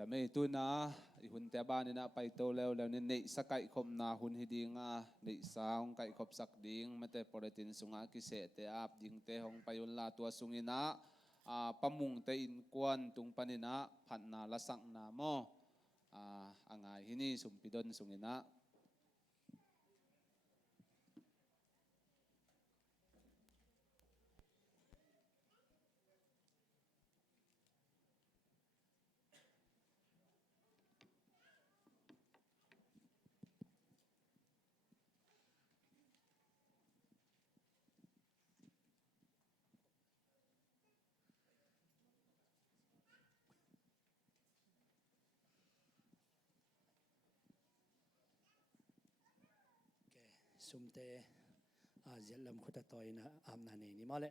da me tu na hun te ba ni na pai to leo leo ni nei sakai khom na hun hi dinga nei saung kai khop sak ding mate poretin sunga ki se te ap ding te hong payun la tua sungina pamung te in kwan tung panina phat na la sang na mo angai hini sumpidon sungina sumte zelam khuta toina amna nei ni male